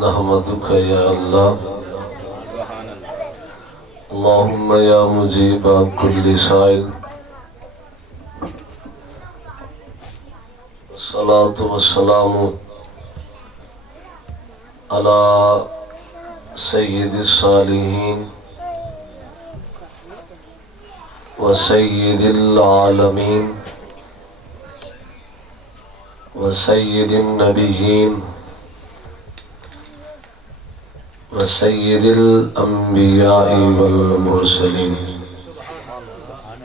نحمدک یا اللہ اللہم یا مجیب کل سائل الصلاة والسلام علی سید الصالحین و سید العالمین و سید النبیین و سید الانبیاء والمرسلین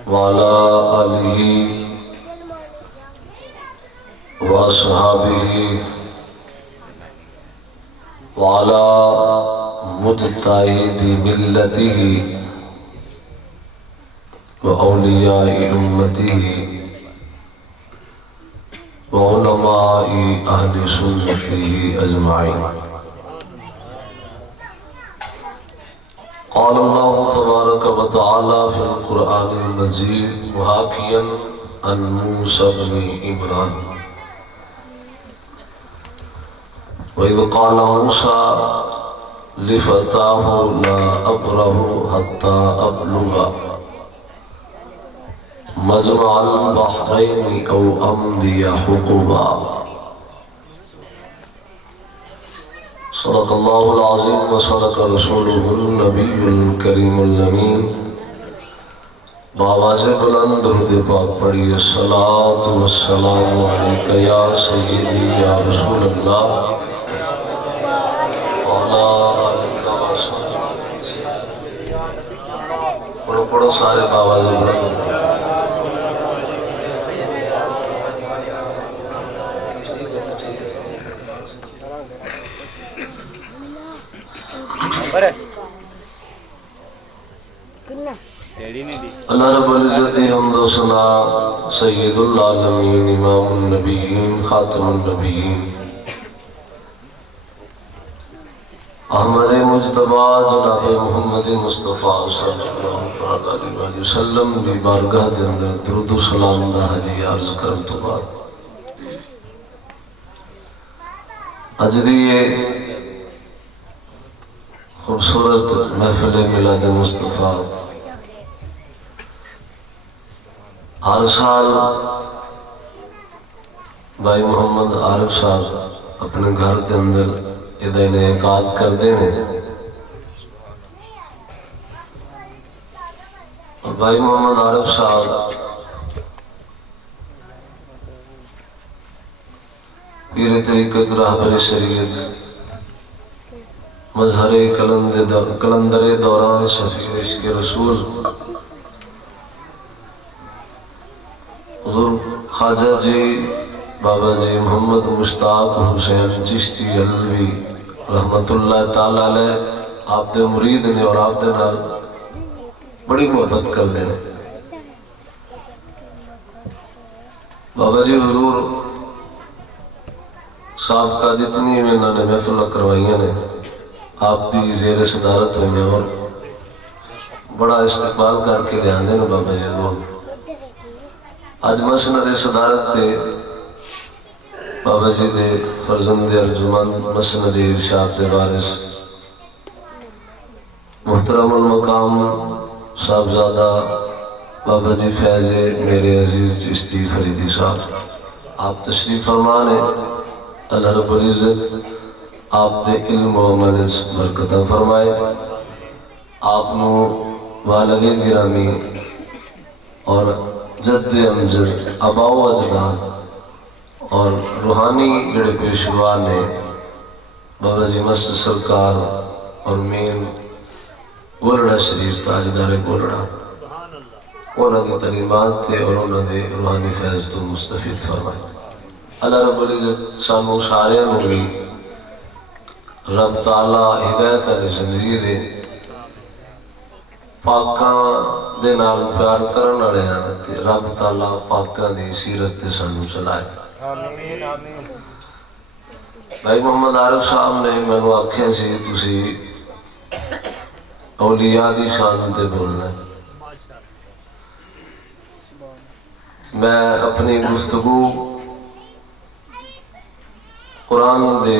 وعلی آلہ وَأَصْحَابِهِ وَعَلَى مُجْتَهِدِ مِلَّتِهِ وَأَوْلِيَاءِ أُمَّتِهِ وَعُلَمَاءِ أَهْلِ سُنَّتِهِ أَجْمَعِينَ قال الله تبارك وتعالى في القرآن المجيد محاكيا عن موسى بن عمران وَإِذْ قَالَ مُوسَى لِفَتَاهُ لَا أَبْرَحُ حَتَّى أَبْلُغَ مَجْمَعَ الْبَحْرَيْنِ أَوْ أَمْضِيَ حُقُبًا صدق اللہ العظیم وصدق رسولہ النبی الکریم الامین بآواز بلند درود پاک پڑھی الصلاۃ والسلام علیک یا سیدی یا رسول اللہ پڑھو سارے بابا زبرد اللہ رب العزت حمد و ثنا سید العالمین امام النبیین خاتم النبیین احمد مجتبی جناب محمد مصطفیٰ صلی اللہ علیہ وسلم دی بارگاہ دے اندر درود و سلام دا ہدیہ عرض کرن تو بعد اج دی یہ خوبصورت محفل میلاد مصطفیٰ ہر سال بھائی محمد عارف صاحب اپنے گھر دے اندر ادھے انعقاد کر دینے اور بھائی محمد عارف صاحب پیر طریقت رہبر شریعت مظہر کلندر دوران شفیع عشق رسول حضور خواجہ جی بابا جی محمد مشتاق حسین چشتی علوی رحمت اللہ تعالیٰ علیہ آپ دے مرید نے اور آپ دے نال بڑی محبت کر دے بابا جی حضور صاحب کا جتنی میں انہوں نے محفل کروائیاں نے آپ دی زیر صدارت ہوئی اور بڑا استقبال کر کے لے آندے نا بابا جی حضور آج مسند صدارت تے بابا جی دے فرزند ارجمان مسند ارشاد دے وارث محترم المقام صاحبزادہ بابا جی فیض میرے عزیز چشتی فریدی صاحب آپ تشریف فرمانے اللہ رب العزت آپ دے علم و عمل برکتہ فرمائے آپ نو والد گرامی اور جد امجد ابا و اجداد اور روحانی جڑے پیشوا نے بابا جی مسجد سرکار اور مین گولڑا شریف تاجدار گولڑا انہوں نے تعلیمات تھے اور انہوں نے روحانی فیض تو مستفید فرمائے اللہ رب العزت سانو سارے بھی رب تعالیٰ ہدایت علی زندگی دے پاکاں دے نال پیار کرن والے ہیں رب تعالیٰ پاکاں دی سیرت تے سانو چلائے آمین آمین بھائی محمد عارف صاحب نے میں نے آکھیا سی تسی اولیاء دی شان تے بولنا ہے میں اپنی گفتگو قرآن دے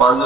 5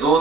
2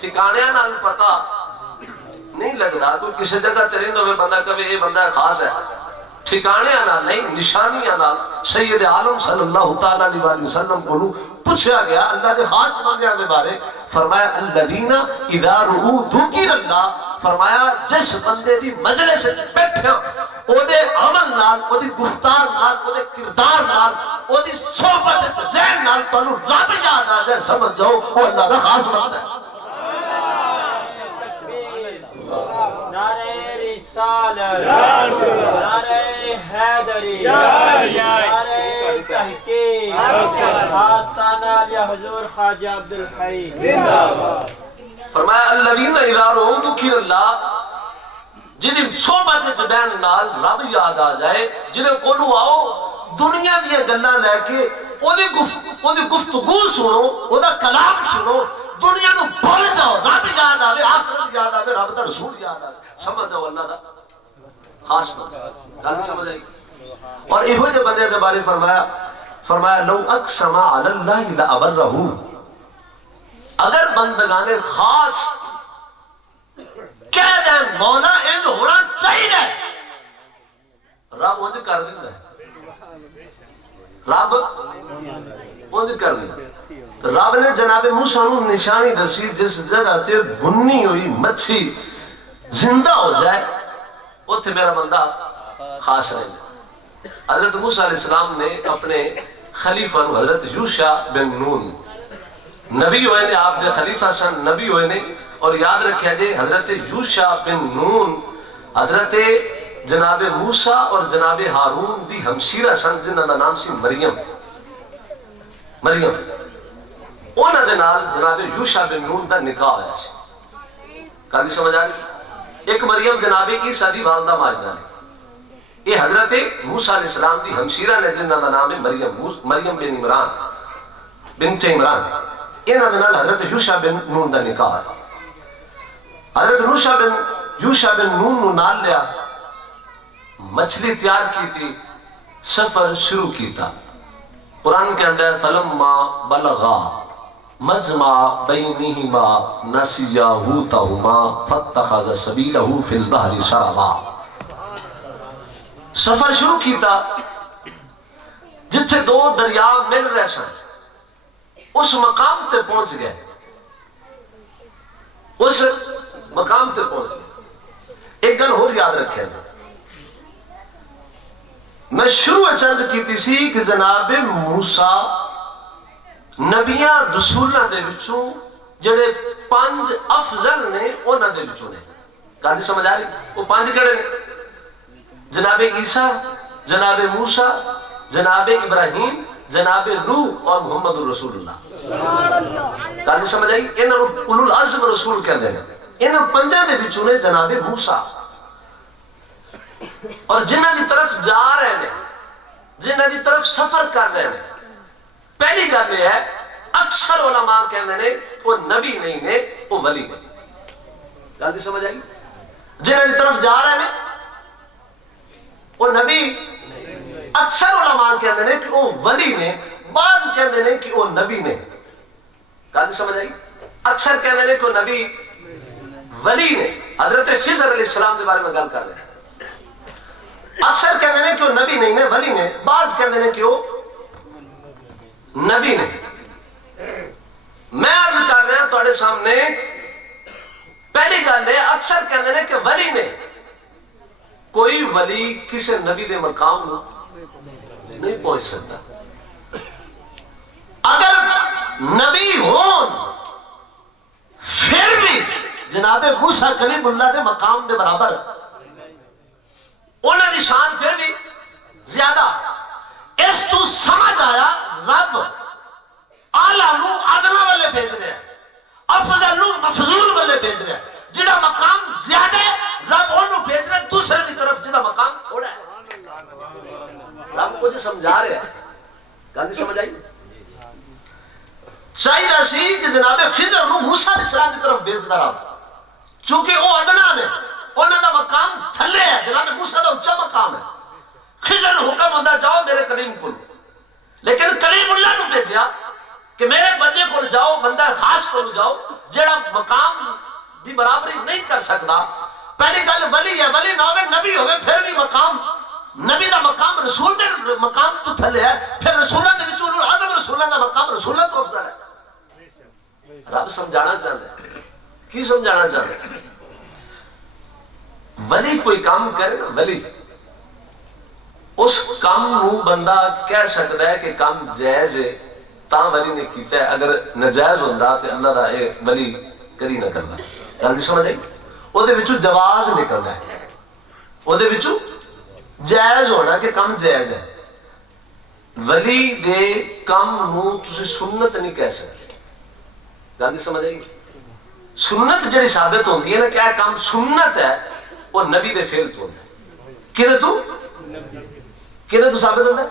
ٹھکانے نال پتا نہیں لگتا. کوئی کسی جگہ تے رہندا ہوئے بندہ کہے یہ بندہ خاص ہے, ٹھکانے نال نہیں, نشانیاں نال. سید عالم صلی اللہ تعالی علیہ وسلم کو پوچھا گیا اللہ کے خاص بندیاں کے بارے, فرمایا الذین اذا رؤوا ذکر اللہ, فرمایا جس بندے دی مجلس بیٹھے او دے عمل نال, او دی گفتار نال, او دے کردار نال, او دی صحبت وچ رہن نال تانوں رب یاد آ جائے, سمجھ جاؤ او اللہ دا خاص بندہ ہے. نعرہ رسالت, نعرہ حیدری, نعرہ تحقیق, آستانہ علیہ حضور خواجہ عبدالحی. فرمایا الذین اذا رؤوا ذکر اللہ, جدی صحبت وچ بیٹھن نال رب یاد آ جائے, جدے کولوں آؤ دنیا دی گلاں لے کے او دی گفتگو سنو, او دا کلام سنو, دنیا نو بھول جاؤ, رب یاد آوے, آخرت یاد آوے, رب دا رسول یاد آوے, سمجھ جاؤ اللہ دا خاص بندہ. گل سمجھ آئی؟ اور ایہو جے بندے دے بارے فرمایا لو اقسم علی اللہ لابرہ, اگر بندگان خاص کہہ دیں مولا انج ہونا چاہیے, رب انج کر دیندا ہے, رب انج کر دیندا. رب نے جناب موسیٰ نو نشانی دسی, جس جگہ تے بنی ہوئی مچھی زندہ ہو جائے اوتھے میرا بندہ خاص رہے. حضرت موسیٰ علیہ السلام نے اپنے خلیفہ حضرت یوشع بن نون نبی ہوئے نے, آپ دے خلیفہ سن نبی ہوئے نے. اور یاد رکھیا جے حضرت یوشع بن نون حضرت جناب موسیٰ اور جناب ہارون دی ہمشیرہ سن, جنہاں دا نام سی مریم. اونا دے نال جناب یوشع بن نون دا نکاح ہویا سی. کہاں سمجھ آ رہی؟ ایک مریم جناب عیسیٰ دی والدہ ماجدہ نے, یہ حضرت موسیٰ علیہ السلام دی ہمشیرہ نے, جنہاں دا نام ہے مریم بن عمران بنت عمران. انہاں دے نال حضرت یوشع بن نون دا نکاح ہے. حضرت یوشع بن نون نو نال لیا, مچھلی تیار کی تھی, سفر شروع کی تھا. قرآن کے اندر فلما بلغا مجمع بینہما نسیا حوتہما فاتخذ سبیلہ فی البحر سربا. سفر شروع کی تھا, جتھے دو دریا مل رہے سن, اس مقام تے پہنچ گئے, اس مقام تے پہنچ گئے. ایک گل اور یاد رکھے جائے, میں شروع عرض کی سی کہ جناب موسیٰ نبیاں رسولہ دے وچوں جڑے 5 افضل نے انہاں دے وچوں نے. کہاں سمجھ آ رہی؟ وہ 5 کڑے نے, جناب عیسیٰ, جناب موسیٰ, جناب ابراہیم, جناب نوح اور محمد الرسول اللہ. کہاں سمجھ آئی؟ انہاں نو اولو العزم رسول کہندے ہیں. انہاں 5 دے وچوں نے جناب موسیٰ, اور جنہاں دی طرف جا رہے ہیں, جنہاں دی طرف سفر کر رہے ہیں. پہلی گل یہ ہے, اکثر علماء کہتے ہیں وہ نبی نہیں نے, وہ ولی نے. جلدی سمجھ آئی؟ جنہاں دی طرف جا رہے ہیں وہ نبی, اکثر علماء کہتے ہیں کہ وہ ولی نے, بعض کہتے ہیں کہ وہ نبی نے. جلدی سمجھ آئی؟ اکثر کہتے ہیں کہ وہ نبی ولی نے. حضرت خضر علیہ السلام کے بارے میں گل کر رہے ہیں. اکثر کہتے ہیں کہ وہ نبی نہیں نے, ولی نے. بعض کہتے ہیں کہ وہ نبی نے. میں عرض کر رہا ہوں تھوڑے سامنے, پہلی گل ہے اکثر کہتے ہیں کہ ولی نے. کوئی ولی کسی نبی دے مقام نہیں پہنچ سکتا. اگر نبی ہون پھر بھی جناب موسیٰ کلیم اللہ دے مقام دے برابر, انہوں نے شان پھر بھی زیادہ. اس تو سمجھ آیا رب آلہ نو ادنا والے بھیج رہے ہیں, افضل نو مفضول والے بھیج رہے ہیں. جنہا مقام زیادہ ہے رب انہوں بھیج رہے ہیں دوسرے دی طرف جنہا مقام تھوڑا ہے. رب کو جو سمجھا رہے ہیں, کہاں سمجھ آئی؟ چاہیے سی کہ جناب خضر نو موسیٰ علیہ السلام کی طرف بھیج دا رب, چونکہ وہ ادنا نے, انہوں نے مقام تھلے ہے. جناب موسیٰ دا اچھا مقام ہے. خضر نے حکم ہوتا جاؤ میرے کلیم کو, لیکن کلیم اللہ نو بھیجیا کہ میرے بندے کو جاؤ، بندہ خاص کو جاؤ جڑا مقام دی برابری نہیں کر سکتا. پہلی گل ولی ہے، ولی نہ ہوئے نبی ہوئے پھر بھی مقام نبی دا مقام رسول دے مقام تو تھلے ہے، پھر رسولہ دے وچوں اعظم رسولہ دا مقام رسولہ تو افضل ہے. رب سمجھانا چاہتا ہے. کی سمجھانا چاہتا ہے؟ ولی کوئی کام کرے نا، ولی اس کام نو بندہ کہہ سکتا ہے کہ کام جائز ہے تاں ولی نے کیتا ہے، اگر نجائز ہوندہ تو اللہ دا اے ولی کری نہ کرتا. گل سمجھ آئی؟ وہ دے وچوں جواز نکلتا ہے، وہ دے وچوں جائز ہونا کہ کم جائز ہے. ولی دے کم نو تسی سنت نہیں کہہ سکتے. گل سمجھ آئی؟ سنت جڑی ثابت ہوندی ہے نا کہ کام سنت ہے، وہ نبی دے فعل تو ہوتا ہے. کدے تو ثابت ہوتا ہے؟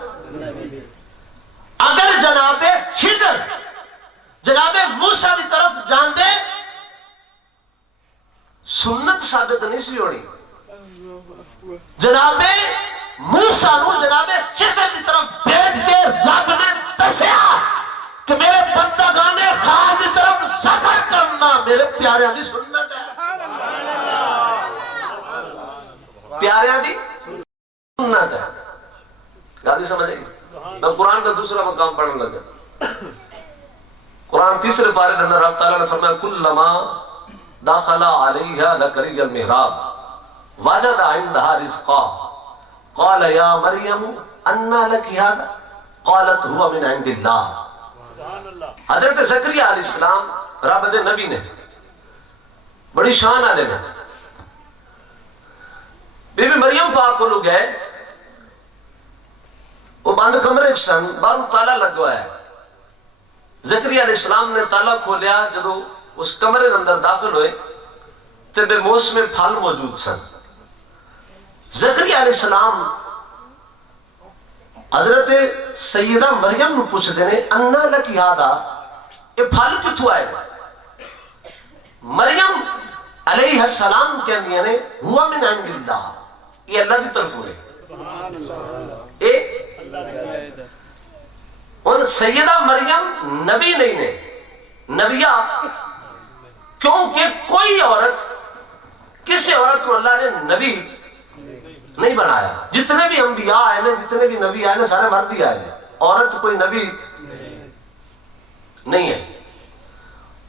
اگر جناب خضر جناب موسیٰ دی طرف جان دے سنت ثابت نہیں سی ہونی. جناب موسیٰ نو جناب خضر دی طرف بھیج کے رب نے دسیا کہ میرے بندگان خاص دی طرف سفر کرنا میرے پیاریاں دی سنت ہے. پیاریاں دی سنت ہے. گالی سمجھے گی؟ میں قرآن کا دوسرا مقام پڑھنے لگا. قرآن تیسرے پارے اندر رب تعالیٰ نے فرمایا کلما داخل علیہا زکریا المحراب وجد عندها رزقا قال یا مریم انا لک ھذا قالت هو من عند اللہ. حضرت زکریا علیہ السلام رب دے نبی نے، بڑی شان والے نے. بی بی مریم پاک کو لوگ گئے، وہ بند کمرے سن، باہر تالا لگوا ہے. زکریا علیہ السلام نے تالا کھولیا، جدو اس کمرے اندر داخل ہوئے تے بے موسم پھل موجود سن. زکریا علیہ السلام حضرت سیدہ مریم نو پوچھ دینے انا لکی ھذا، یہ پھل کتھوں آئے؟ مریم علیہ السلام کہندی نے ہوا من عند اللہ، یہ اللہ کی طرف ہوئے. اور سیدہ مریم نبی نہیں نے، نبیہ، کیونکہ کوئی عورت کسی عورت کو اللہ نے نبی نہیں بنایا. جتنے بھی انبیاء آئے نے، جتنے بھی نبی آئے نے، سارے مرد ہی آئے نے، عورت کوئی نبی نہیں ہے.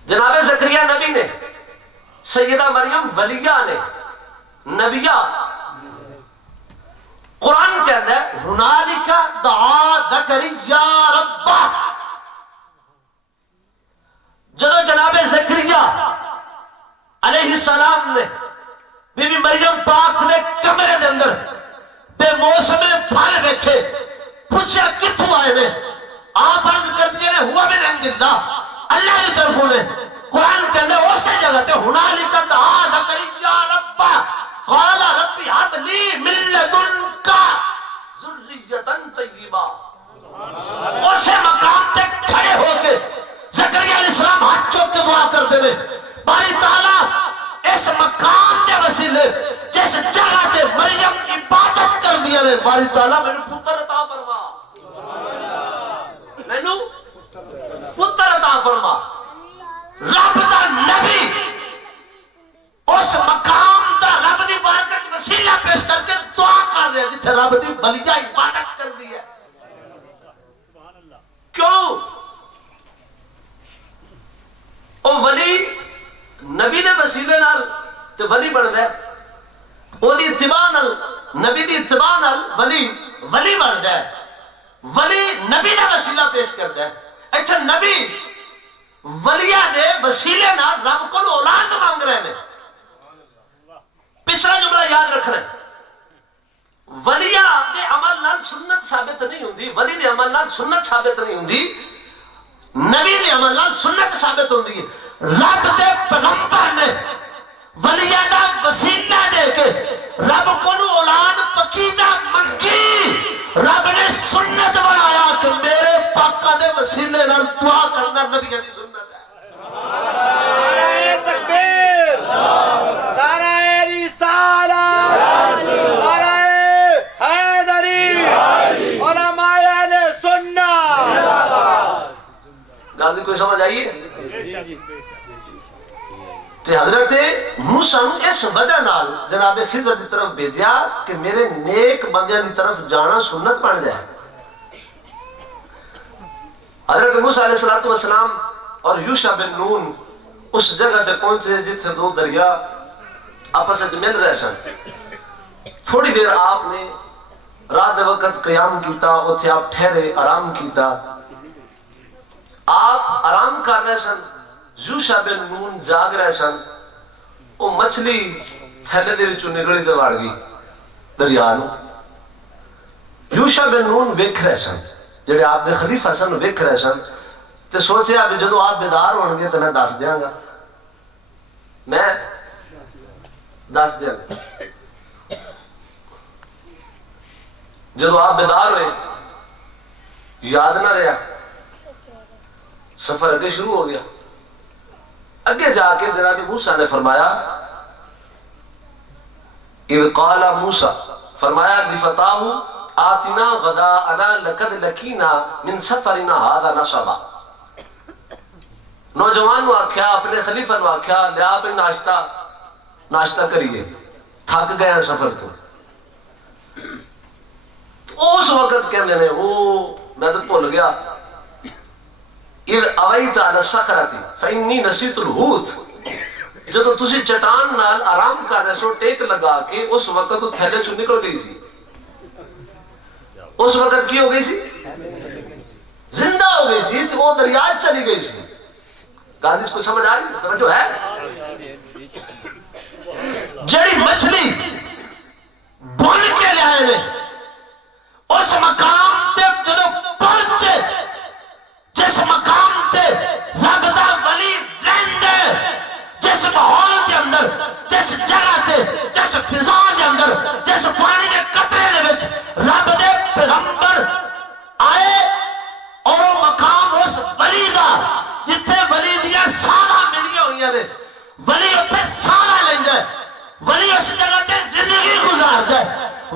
جناب زکریا نبی نے، سیدہ مریم ولیہ نے، نبیہ. قرآن کہتا ہے ہنالک دعا زکریا ربہ. جدو جناب زکریا علیہ السلام نے بی بی مریم پاک نے کمرے دے اندر بے موسم پھل ویکھے، پوچھا کتھوں آئے نے؟ آپ عرض کر دیے نے ہوا من عند اللہ، اللہ کی طرف نے. قرآن کہتا ہے اسی جگہ تے ہنالک دعا زکریا ربہ قال ربی ھب لی من لدنک ذریۃ طیبہ. اسی مقام تے کھڑے ہو کے زکریا علیہ السلام ہاتھ چوک کے دعا کر دے، باری تعالیٰ اس مقام کے وسیلے جس جگہ تے مریم عبادت کر دیا ہے، باری تعالیٰ میں نے پتر عطا فرما، میں نے پتر عطا فرما. رب دا نبی اس مقام دا رب دی بارکت وسیلہ پیش کر کے دعا کر رہے ہیں جتھے رب دی ولیہ عبادت کر دی ہے. کیوں؟ او ولی نبی دے وسیلے نال تے ولی بن گئے، او دی اتباع نال، نبی دی اتباع نال ولی بن گئے. ولی نبی دا وسیلہ پیش کرتا ہے. ایتھے نبی ولیہ دے وسیلے نال رب کو اولاد مانگ رہے ہیں. پچھلا جملہ یاد رکھنا ہے، ولیہ دے عمل نال سنت ثابت نہیں ہوندی، ولی دے عمل نال سنت ثابت نہیں ہوندی، نبی دے عمل نال سنت ثابت ہوندی ہے. رب دے پیغمبر نے ولیہ دا وسیلہ دے کے رب کو اولاد پکیزہ منگی، رب نے سنت بنایا کہ میرے پاکہ دے وسیلے نال دعا کرنا نبی دی سنت ہے. نعرہ تکبیر، نعرہ رسالت، نعرہ حیدری، علماء اہل سنت. گل کوئی سمجھ آئیے؟ تے حضرت موسیٰ نو اس وجہ نال جناب خضر دی طرف بھیجیا کہ میرے نیک بندیاں دی طرف جانا سنت بن جائے. حضرت موسیٰ علیہ السلام اور یوشع بن نون اس جگہ تے پہنچے جتھے دو دریا آپس وچ مل رہے سن. تھوڑی دیر آپ نے رات دے وقت قیام کیتا، اتھے آپ ٹھہرے آرام کیتا. آپ آرام کر رہے سن، یوشع بن نون جاگ رہے سن. وہ مچھلی تھیلے دے وچوں نکلی تے وڑ گئی دریا نو. یوشع بن نون ویکھ رہے سن، جڑے آپ دے خلیفہ سن ویکھ رہے سن. تے سوچے اب جدو آپ بیدار ہون گے تو میں دس دیاں گا، میں دس دیاں گا. جدو آپ بیدار ہوئے یاد نہ رہا، سفر اگے شروع ہو گیا. اگے جا کے جناب موسیٰ نے فرمایا اذ قال موسیٰ، فرمایا لفتاہ آتنا غداءنا لقد لقینا من سفرنا هذا نصبا. نوجوان نو آکھیا، اپنے خلیفہ نو آکھیا لیا پہ ناشتہ کریے، تھک گئے ہیں سفر تو. اس وقت کہنے نے میں تو بھول گیا. اذ اویت علی الصخرۃ فانی نسیت الحوت. جدو تسی چٹان نال آرام کر رہے سو ٹیک لگا کے، اس وقت تو تھیلے چوں نکل گئی سی. اس وقت کی ہو گئی سی؟ زندہ ہو گئی سی. تو وہ دریا چلی گئی سی. گاندھی کو سمجھ آ رہی توجہ ہے؟ جڑی مچھلی بن کے لے آئے نے اس مقام تے جدو پہنچے، جس مقام تے رب دا ولی رہندے، جس ماحول کے اندر، جس جگہ تے، جس فضا کے اندر، جس پانی کے قطرے دے وچ رب دے پیغمبر آئے، اور وہ مقام اس ولی دا جتھے ولی دیا ساما ملی ہوئی نے. ولی اتھے ساما لیندے، ولی اس جگہ تے زندگی گزار دے.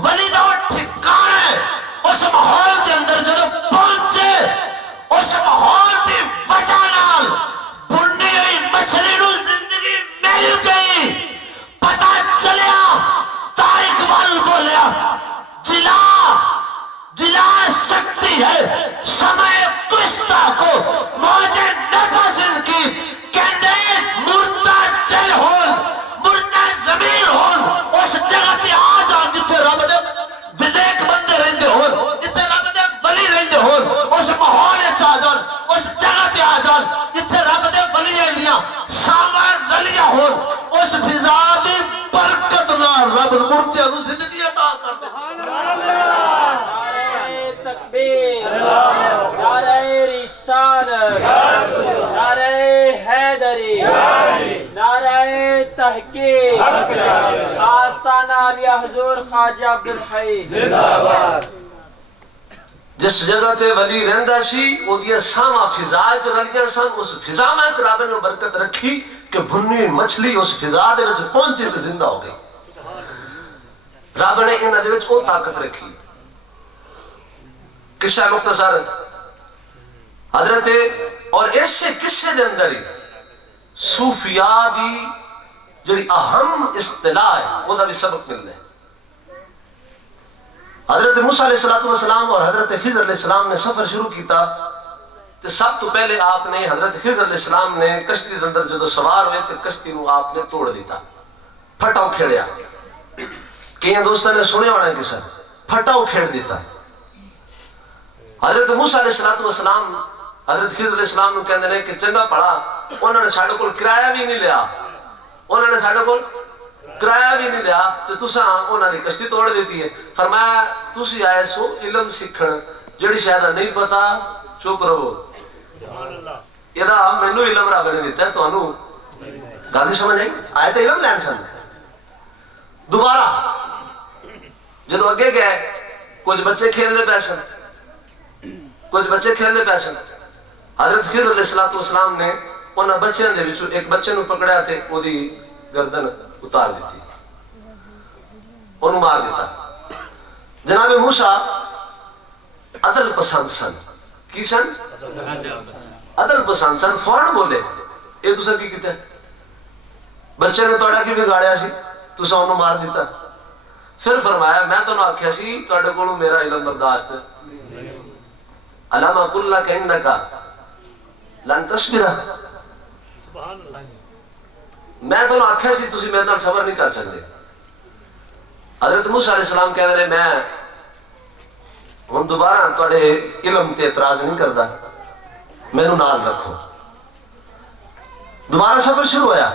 ولی دا وہ ٹھکانہ ہے اس ماحول کے اندر. جدو پہنچے اس ماحول کی وجہ نال بنی ہوئی مچھلی نو زندگی مل گئی. پتہ چلیا تا اقبال بولیا جلا سکتی ہے سمے کشتہ کو موجے نفس ان کی. کہندے مردہ دل ہون، مردہ زمین ہون، اس جگہ پہ آ جان جتھے رب دے ودیک بندے رہندے ہون، جتھے رب دے ولی رہندے ہون. اس ماحول چاہ جان، اس جگہ پہ آ جان جتھے رب دے ولی رہندیاں سامر گلیاں ہون. اس فضا دی برکت نال رب مردیاں نو زندگی عطا کر دے. تکبیر، نعرہ رسالت، نعرہ حیدری، نعرہ تحقیق، آستانہ علیہ حضور خواجہ عبدالحی. جس جگہ تے ولی رہندا سی او دی ساواں فضا وچ رلیاں سن. اس فضا وچ رب نے برکت رکھی کہ بھنی ہوئی مچھلی اس فضا دے وچ پہنچی تے زندہ ہو گئی. رب نے انہاں دے وچ او طاقت رکھی. قصہ مختصر حضرت اور ایسے قصے دے اندر صوفیاء دی جڑی اہم اصطلاح ہے وہ دا بھی سبق ملدا ہے. حضرت موسیٰ علیہ السلام اور حضرت خضر علیہ السلام نے سفر شروع کیتا تو سب تو پہلے آپ نے حضرت خضر علیہ السلام نے کشتی دے اندر جدو سوار ہوئے تو کشتی نو آپ نے توڑ دیتا، پھٹاؤ کھیڑیا. کئی دوستوں نے سنے ہونا ہے کسا پھٹاؤ کھیڑ دیتا. حضرت موسیٰ علیہ السلام حضرت خضر علیہ السلام نے کہندے نے کہ چنگا پڑا انہوں نے ساڈے کول کرایہ بھی نہیں لیا، انہوں نے ساڈے کول کرایہ بھی نہیں لیا تو تساں انہاں دی کشتی توڑ دیتی ہے. فرمایا تسی آئے سو علم سیکھن، جڑی شاید نہیں پتا چپ رہو. یہ مینوں علم رب نے دیتا ہے، تانوں گل سمجھ آئی؟ آئے تو علم لین سن. دوبارہ جدو اگے گئے کچھ بچے کھیلنے پے سن، کچھ بچے کھیلنے پے سن. حضرت خضر علیہ السلام نے انہاں بچیاں دے وچوں ایک بچے نو پکڑیا تے او دی گردن اتار دیتی، انہوں مار دیتا. جناب موسیٰ عدل پسند سن. کی سن؟ عدل پسند سن فوراً بولے یہ تسا کی کیتا ہے بچے نے توڑا کی بگاڑیا سی تسا انہوں مار دیتا پھر فرمایا میں تو نہ آکھیا سی توڑے کو میرا علم برداشت علامہ قل لک انکا لن تصبرہ میں تو نہ آکھیا سی تسی میرے نال صبر نہیں کر سکتے حضرت موسیٰ علیہ السلام کہہ رہے میں ہن دوبارہ توڑے علم تے اعتراض نہیں کرتا میں نو نال رکھو دوبارہ سفر شروع ہویا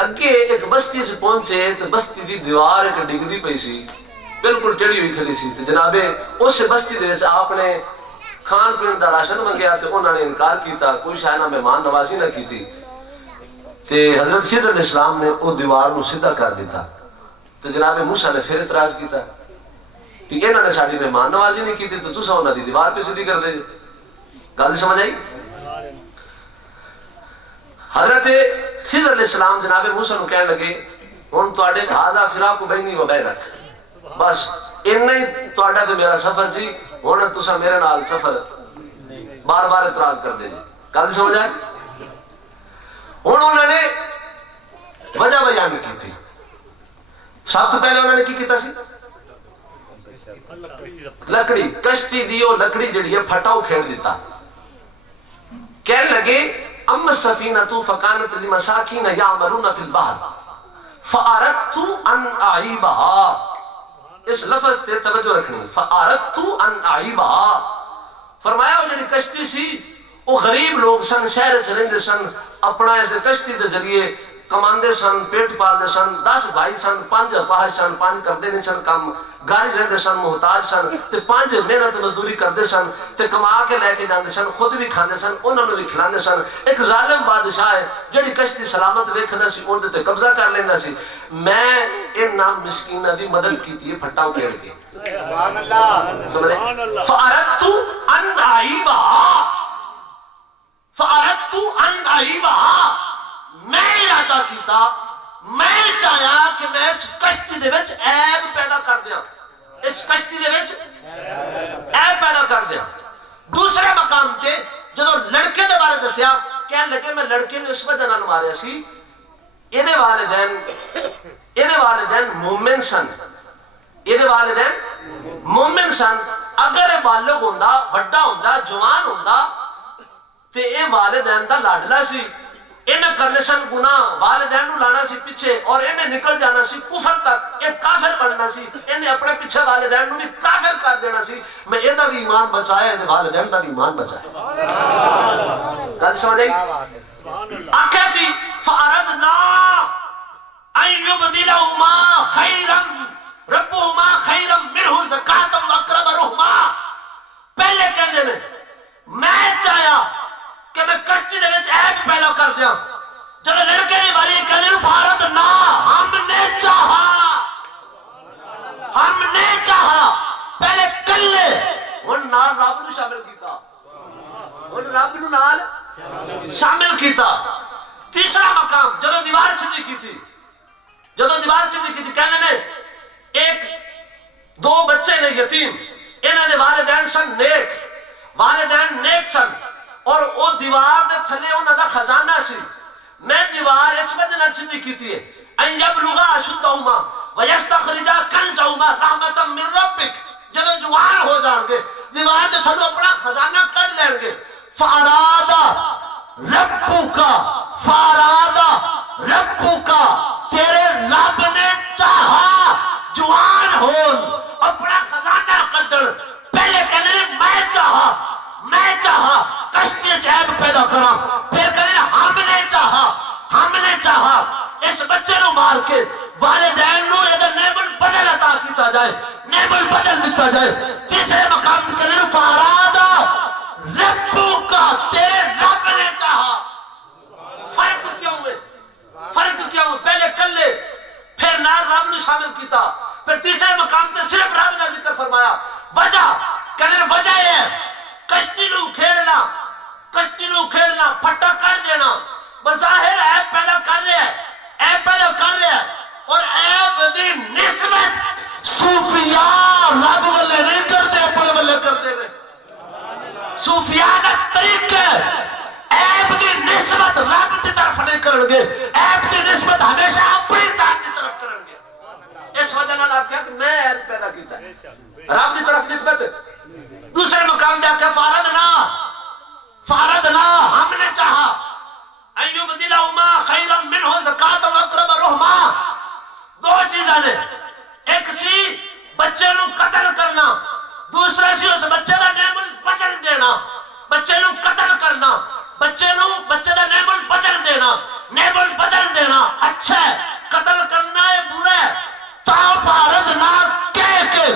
اگے ایک بستی سے پہنچے تو بستی دی دیوار ایک ڈگدی پئی سی بالکل ٹیڑھی ہوئی کھڑی سی تے جناب اس بستی دے وچ آپ نے کھان پین دا راشن منگیا تے انہوں نے انکار کیتا کوئی شاید نہ مہمان نوازی نہ کیتی تے حضرت خضر علیہ السلام نے وہ دیوار نو سیدھا کر دیتا تے جناب موسیٰ نے پھر اعتراض کیتا کہ انہوں نے ساڈی مہمان نوازی نہیں کیتی تو تساں انہاں دی دیوار پہ سیدھی کر دے گل سمجھ آئی حضرت خضر علیہ السلام جناب موسیٰ نو کہنے لگے ہن تواڈے ہاذا فراق بینی و بینک بس اتنا ہی تواڈا تے میرا سفر سی ہن تساں میرے نال سفر بار بار اعتراض کر دے جی گل سمجھ آئی ہن انہوں نے وجہ بیان کی تھی سب تو پہلے انہوں نے کی کیتا سی لکڑی کشتی دیو لکڑی جڑی ہے پھٹاؤ کھیڑ دیتا کہنے لگے اما السفینۃ فکانت لمساکین یعملون فی البحر فاردت ان اعیبها اس لفظ تے توجہ رکھنی فاردت ان اعیبها فرمایا وہ جڑی کشتی سی وہ غریب لوگ سن شہر چ رہندے سن اپنا اس کشتی دے ذریعے کماندے سن پیٹ پالدے سن 10 بھائی سن 5 اپاہج سن 5 کردے نہیں سن کام گاری رہندے سن محتاج سن تے 5 محنت مزدوری کردے سن تے کما کے لے کے جاندے سن خود بھی کھاندے سن انہاں نوں بھی کھلاندے سن ایک ظالم بادشاہ ہے جڑی کشتی سلامت ویکھدا سی اون دے تے قبضہ کر لیندا سی میں انہاں مسکیناں دی مدد کیتی ہے پھٹاؤ کھیڑ کے سبحان اللہ سمجھے فاردت ان اعیبها فاردت ان اعیبها میں ارادہ کیتا میں چاہیا کہ میں اس کشتی دے وچ عیب پیدا کر دیا اس کشتی دے وچ عیب پیدا کر دیا دوسرے مقام تے جدو لڑکے دے بارے دسیا کہنے لگے میں لڑکے نے اس وجہ نال ماریا سی ایدے والدین مومن سن ایدے والدین مومن سن اگر بالغ ہوندا وڈا ہوندا جوان ہوندا تے اے والدین دا لاڈلا سی انہیں کرنے سن گناہ والدین نو لانا سی پیچھے اور انہیں نکل جانا سی کفر تک ایک کافر بننا سی انہیں اپنے پیچھے والدین نو بھی کافر کر دینا سی میں ایدہ بھی ایمان بچایا انہیں والدین دا بھی ایمان بچایا گل سمجھ آئی آکھے بھی فَأَرَدْنَا أَن يُبْدِلَهُمَا خَيْرًا رَبُّهُمَا خَيْرًا مِنْهُ زَكَاةً وَأَقْرَبَ رُحْمًا پہلے کہنے نے میں چاہیا کہ میں کشتی دے وچ عیب پیدا کر دیا جب لڑکے نے باری کہنے فارد نہ ہم نے چاہا پہلے کلے ان نال رب نو شامل کیتا ان رب نو نال شامل کیتا تیسرا مقام جب دیوار سیدھی کیتی کہنے نے ایک 2 بچے نے یتیم انہاں دے والدین سن نیک سن اور وہ دیوار دے تھلے انہاں دا خزانہ سی میں دیوار اس وجہ نال سیدھی کیتی ہے ان یبلغا اشدہما ویستخرجا کنزہما رحمتا من ربک جدوں جوان ہو جان گے دیوار دے تھلے اپنا خزانہ کر لین گے فارادا ربکا تیرے رب نے چاہا جوان ہون اپنا خزانہ کڈن پہلے کہنے میں چاہا کشتی عیب پیدا کرا پھر کہنے ہم نے چاہا اس بچے نو مار کے والدین نو یہ نعم البدل عطا کیتا جائے نعم البدل دیتا جائے تیسرے مقام تے کہنے فارادا ربکا تیرے رب نے چاہا فرق کیوں ہوئے پہلے کلے پھر نال رب نے شامل کیتا پھر تیسرے مقام تے صرف رب کا ذکر فرمایا وجہ کہنے وجہ ہے کشتی نو کھیلنا پھٹا کر دینا بظاہر عیب پیدا کر رہا ہے اور عیب دی نسبت صوفیاء رب والے نہیں کرتے اپنے والے کر دے صوفیانہ طریقے عیب دی نسبت رب دی طرف نہیں کرن گے، عیب دی نسبت ہمیشہ اپنی ذات دی طرف کرن گے۔ اس وجہ نال آپ کہا کہ میں عیب پیدا کیتا ہے، رب دی طرف نسبت۔ دوسرے مقام جا کے فارضنا ہم نے چاہا ایوب دلہما خیرا منہ زکاة و اقرب رحمہ، دو چیزیں نے، ایک سی بچے نو قتل کرنا، دوسرا سی اس بچے دا نعم البدل دینا، بچے نو قتل کرنا، بچے دا نعم البدل دینا، نعم البدل دینا اچھا ہے، قتل کرنا ہے برا ہے، تا فارض نہ کہہ کے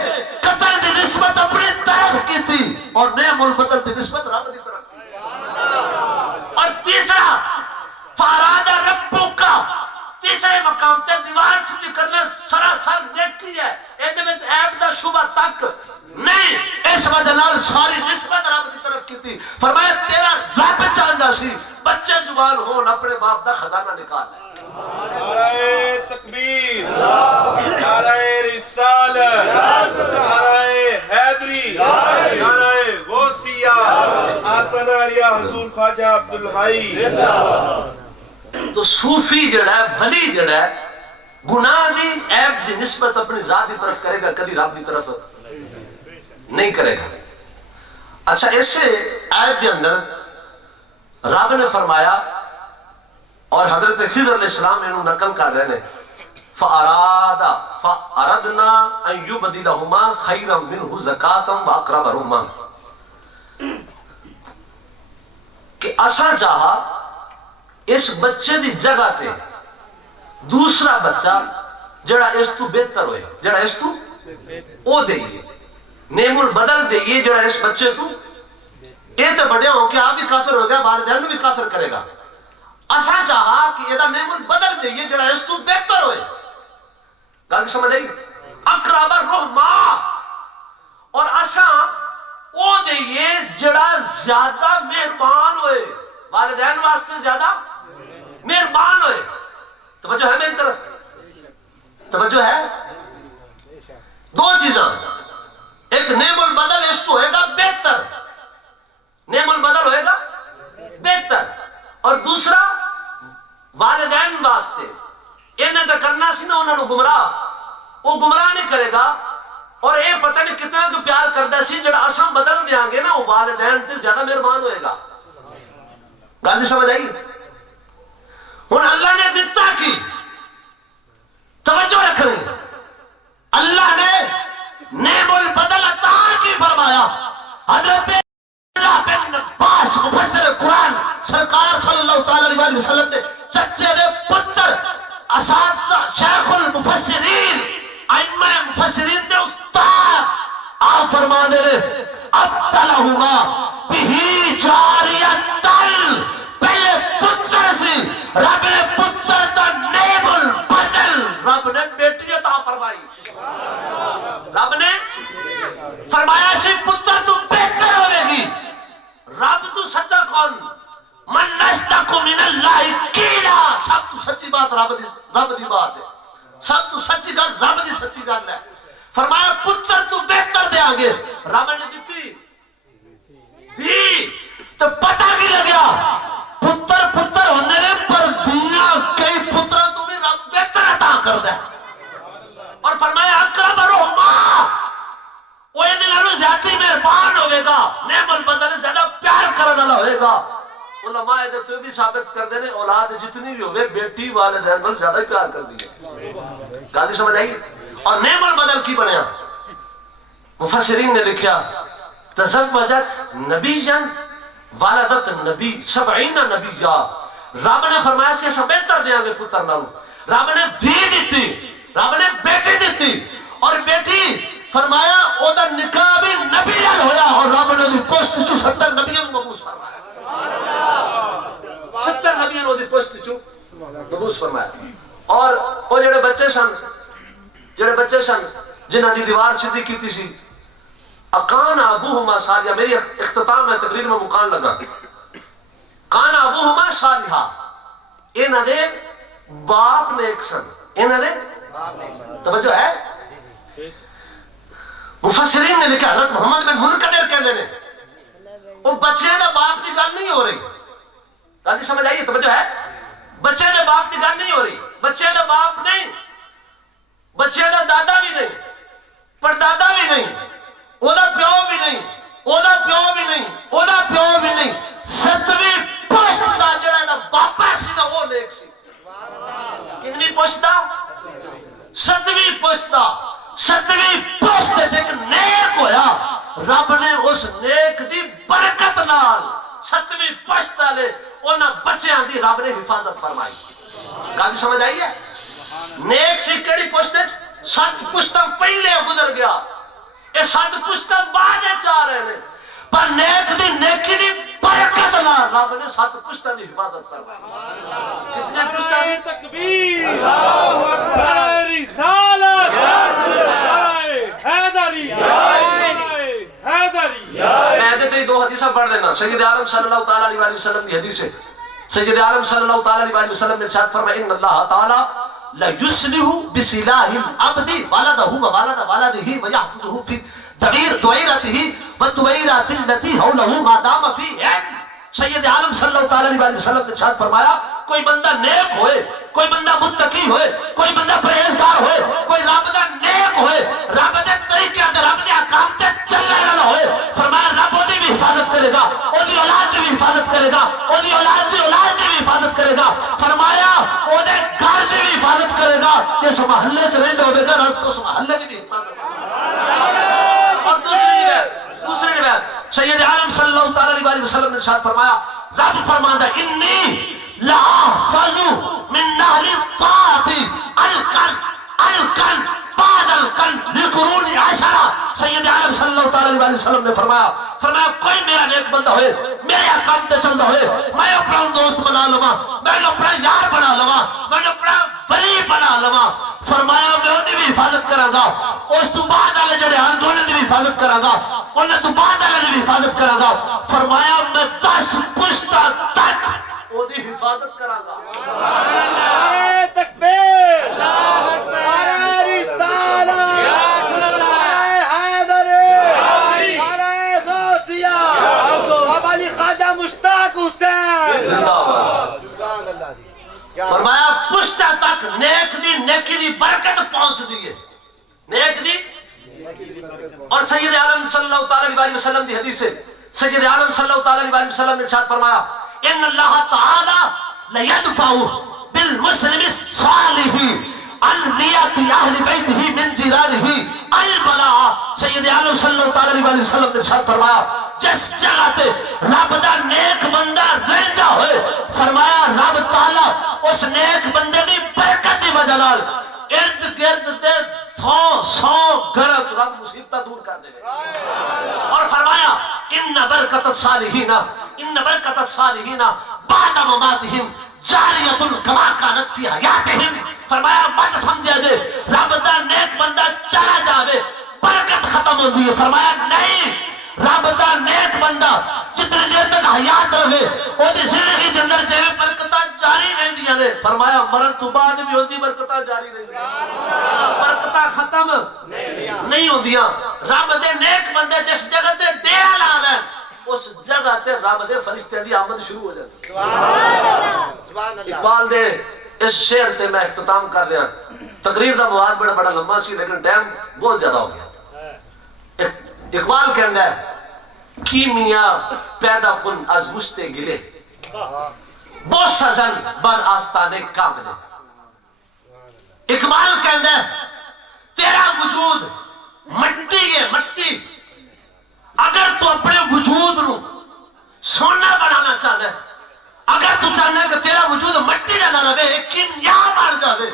قتل دی نسبت اپنی طرف کی تھی اور نعم البدل دی نسبت رب دی طرف کی۔ اور تیسرا فاراد ربو کا تیسرے مقام تے دیوار سے کرنے سراسر نیکی ہے، ایدے میں عیب دا شبہ تک نہیں، اس وجہ نال ساری نسبت رب دی طرف کی تھی۔ فرمایا تیرا رب چاہندہ سی بچے جوان ہون اپنے باپ دا خزانہ نکال لے۔ نعرہ تکبیر، نعرہ رسالت، نعرہ حیدری، نعرہ غوثیہ، آسن علیہ حضور خواجہ عبدالحی۔ تو صوفی جڑا ہے، ولی جڑا ہے، گناہ دی عیب دی نسبت اپنی ذات دی طرف کرے گا، کبھی رب دی طرف نہیں کرے گا۔ اچھا اسے آیت کے اندر رب نے فرمایا اور حضرت خضر علیہ السلام نے انہوں نقل کر رہے ہیں فَأَرَدْنَا أَن يُبْدِلَهُمَا خَيْرًا مِنْهُ زَكَاةً وَأَقْرَبَ رُحْمًا، کہ اساں چاہا اس بچے دی جگہ تے دوسرا بچہ جڑا اس تو بہتر ہوئے، جڑا اس تو او دئیے، نعم البدل دئیے جڑا اس بچے تو یہ تو بڑے ہو کہ آپ بھی کافر ہو گیا، والدین بھی کافر کرے گا، اساں چاہا کہ یہ نعم البدل دئیے جڑا اس تو بہتر ہوئے۔ گل سمجھ آئی؟ اقرب الرحمہ، اور اساں او دئیے جڑا زیادہ مہربان ہوئے، والدین واسطے زیادہ مہربان ہوئے۔ توجہ ہے میری طرف؟ توجہ ہے؟ دو چیزاں، ایک نعم البدل اس تو ہوئے گا بہتر، نعم البدل ہوئے گا بہتر، اور دوسرا والدین واسطے انہیں تو کرنا سی نا انہوں نے گمراہ، وہ گمراہ نہیں کرے گا، اور اے پتہ نہیں کتنا کہ پیار کردہ سی جڑا اساں بدل دیاں گے نا وہ والدین تے زیادہ مہربان ہوئے گا۔ گل سمجھ آئی؟ ہن اللہ نے دیتا کی توجہ رکھنی، اللہ نے نعم البدل عطا کی فرمایا۔ حضرت اللہ بن عباس مفسر قرآن سرکار صلی اللہ تعالی علیہ وسلم سے چچے دے پتر اساتذہ شیخ المفسرین ائمہ مفسرین دے استاد آپ فرمانے لے ابتلہما بہی جاریتل، پہلے پتر سی رب نے پتر تا نعم البدل، رب نے بیٹی عطا فرمائی، رب نے فرمایا سی پتر تو بہتر ہوئے گی۔ رب تو سچا کون؟ من نصدق من اللہ قیلا، سب تو سچی بات رب دی بات ہے، سب تو سچی گل رب دی سچی گل ہے۔ فرمایا پتر تو بہتر دے آگے، رب نے دیتی دی تو پتہ کی لگیا پتر ہونے نے پر دنیا کئی پتروں تو بھی رب بہتر عطا کر دے، اور فرمایا اقرب رحمہ، وہ یہ دلانو زیادی مہربان ہوئے گا، نعم البدل زیادہ پیار کرنے والا ہوئے گا۔ علماء ادھر تو بھی ثابت کر دینے اولاد جتنی بھی ہوئے بیٹی والدین پر زیادہ پیار کر دیئے۔ گالی سمجھ آئی؟ اور نعم البدل کی بنیا؟ مفسرین نے لکھیا تزوجت نبیًا والدت نبی 70 نبیہ، رب نے فرمایا سے ایسا بہتر دیا گے پتر نالو، رب نے دی دیتی، رب نے بیٹی دیتی، اور بیٹی فرمایا او دا نکاح بھی نبی جان ہویا، اور رب نے دی پوست چو 70 نبیوں مبوس فرمایا، 70 نبیوں دی پوست چو مبوس فرمایا۔ اور وہ جڑے بچے سن جنہاں دی دیوار سیدھی کیتی سی، اقان ابوہما صالحا، میری اختتام ہے تقریر میں مقان لگا، کان ابوہما صالحا، انہاں دے باپ نیک سن، انہاں دے توجہ ہے؟ مفسرین نے لکھا حضرت محمد بن منکدر کہنے نے وہ بچے نے باپ کی گل نہیں ہو رہی. گل سمجھ آئیے توجہ ہے. بچے نے باپ کی گل نہیں ہو رہی. بچے نے باپ نہیں, بچے نے دادا بھی نہیں, پردادا بھی نہیں, اودا پیو بھی نہیں, اودا پیو بھی نہیں, اودا پیو بھی نہیں, 7ویں پشت دا جڑا نا باپا سی نا وہ نیک سی. کنویں پشت دا؟ 7ویں پشت دا. 7ویں پشت ایک نیک ہویا, رب نے اس نیک دی برکت نال 7ویں پشت والے انہاں بچیاں دی رب نے حفاظت فرمائی. گل سمجھ آئی ہے؟ نیک سی کیڑی پشت ہے؟ 7 پشتاں پہلے گزر گیا, یہ 7 پشتاں بعد چاہ رہے ہیں, پر نیک دی نیکی دی برکت نال رب نے 7 پشتاں دی حفاظت فرمائی. کتنے پشتاں دی؟ تکبیر, اللہ اکبر, رسالت, حیدری, حیدری. میں دے تے 2 حدیثاں پڑھ لینا. سید عالم صلی اللہ تعالی علیہ وآلہ وسلم کی حدیث ہے. سید عالم صلی اللہ تعالی علیہ وآلہ وسلم نے ارشاد فرمایا ان اللہ تعالی لا یصلح بسلاح العبد ولده وولد ولده ويحفظه في دویرته والدویرات التي حوله ما دام فيه. سید عالم صلی اللہ تعالی علیہ وآلہ وسلم نے ارشاد فرمایا کوئی بندہ نیک ہوئے, کوئی بندہ متقی ہوئے, کوئی بندہ پرہیزگار ہوئے, کوئی رب دا نیک ہوئے, رب دے طریقے تے رب دے احکام تے چلنے والا ہوئے, فرمایا رب اودی بھی حفاظت کرے گا, اودی اولاد دی بھی حفاظت کرے گا, اودی اولاد دی بھی حفاظت کرے گا, فرمایا اودے گھر دی بھی حفاظت کرے گا, جس محلے چ رہندا ہوے گا رب اس محلے دی بھی حفاظت کرے گا. اور دوسری روایت سید عالم صلی اللہ تعالی علیہ وسلم نے ارشاد فرمایا رب فرماندا انی لا احفظ من نهل الطاعت القن بعد القن لقرون 10. سید عالم صلی اللہ تعالی علیہ وسلم نے فرمایا کوئی میرا نیک بندہ ہوئے, میرے احکام تے چلدا ہوئے, میں اپنا دوست بنا لواں, میں اپنا یار بنا لواں, میں اپنا ولی بنا لواں, فرمایا میں انہی بھی حفاظت کراں گا, اس تو بعد والے جڑے ہن انہاں دی بھی حفاظت کراں گا, انہاں تو بعد والے دی بھی حفاظت کراں گا, فرمایا میں 10 پشتاں تک او دی حفاظت کراں گا. نعرہ تکبیر, نعرہ رسالت, نعرہ حیدری, نعرہ غوثیہ, بابا علی خواجہ مشتاق حسین. زندہ باد. فرمایا پشتہ تک نیک دی نیکی دی برکت پہنچ دیئے, نیک دی. اور سید عالم صلی اللہ تعالی علیہ وسلم دی حدیث ہے. سید عالم صلی اللہ تعالی علیہ وسلم نے ارشاد فرمایا ان اللہ تعالی لیدفع بالمسلم الصالح عن نیت اہل بیتہ من جیرانہ البلاء. سید عالم صلی اللہ تعالی علیہ وسلم نے ارشاد فرمایا جس جگہ تے رب دا نیک بندہ رہندا ہوئے, فرمایا رب تعالی اس نیک بندے دی برکت دی وجہ نال ارد گرد تے 100 گرد رب مصیبتہ دور کر دے. اور فرمایا ان برکت الصالحین بعد مماتہم جاریۃ کما کانت فی حیاتہم. فرمایا مت سمجھے جے رب دا نیک بندہ چلا جاوے برکت ختم ہوندی ہے, فرمایا نہیں, رب دا نیک بندہ جتنے دیر تک حیات رہے او دی زندگی دے اندر جے برکتاں جاری رہندیاں نے, فرمایا مرن تو بعد بھی ہوندی برکتاں جاری رہندیاں, برکتاں ختم نہیں ہوندیاں. رب دے نیک بندے جس جگہ تے ڈیرا لا لین اس جگہ تے رب دے فرشتے دی آمد شروع ہو جاتی. سبحان اللہ. اقبال دے اس شعر تے میں اختتام کر رہا. تقریر دا مواد بڑا لمبا سی لیکن ٹائم بہت زیادہ ہو گیا. اقبال کہندا ہے کیمیا پیدا کن از مشت گلے بو سزن بر آستانے کاملے. اقبال کہندا ہے تیرا وجود مٹی ہے, مٹی. اگر تو اپنے وجود نو سونا بنانا چاہتا ہے, اگر تو چاہنا ہے کہ تیرا وجود مٹی نہ رہے کیمیا بن جاوے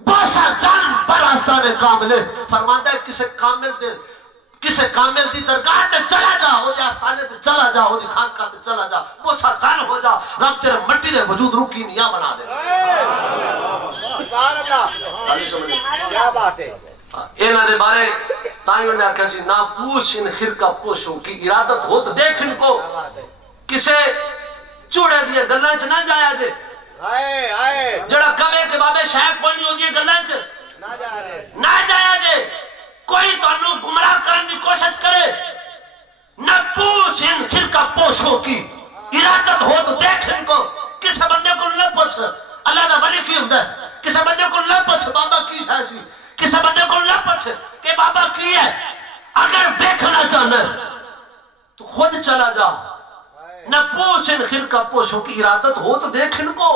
بو سزن بر آستانے کاملے. فرماتا ہے کسے کامل دی درگاہ تے چلا جا, او دے آستانے تے چلا جا, او دی خانقاہ تے چلا جا, وہ سازان ہو جا, رب تیرے مٹی دے وجود رو کیمیا بنا دے. سبحان اللہ, کیا بات ہے. انہاں دے بارے تائیوں نے کہا سی نہ پوچھ ان خرقہ پوشوں کی ارادت ہو تو دیکھ ان کو, کسے چوڑے دیے گلاں چ نہ جایا جے, جڑا کہے کہ بابے شاید کوئی نہیں ہوندی گلاں چ نہ جایا جے. کوئی تانوں گمراہ کرن دی کوشش کرے نہ پوچھ ان فرقہ پوشوں کی ارادت ہو تو دیکھ ان کو کسی بندے کو نہ پوچھ اللہ دا ولی کی ہوندہ ہے کسی بندے کو نہ پوچھ بابا کی شایسی کسی بندے کو نہ پوچھ کہ بابا کی ہے اگر دیکھنا چاہنا ہے تو خود چلا جا نہ پوچھ ان خرقہ پوشوں کی ارادت ہو تو دیکھ ان کو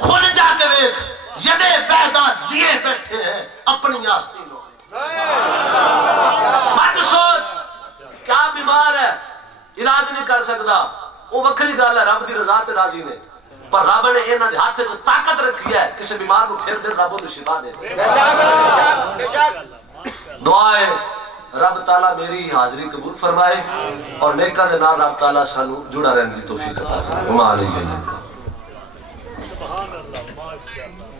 خود جا کے دیکھ یدے پیدا لیے بیٹھے ہیں اپنی آستینوں مت سوچ کیا بیمار ہے علاج نہیں کر سکتا وہ وکری گل ہے رب دی رضا تے راضی نے پر رب نے انہاں دے ہاتھ وچ طاقت رکھی ہے کسی بیمار کو پھیر دے رب انہوں شفا دے دعا ہے رب تعالیٰ میری حاضری قبول فرمائے اور نیکاں دے نال رب تعالیٰ سانو جڑا رہن دی توفیق عطا فرمائے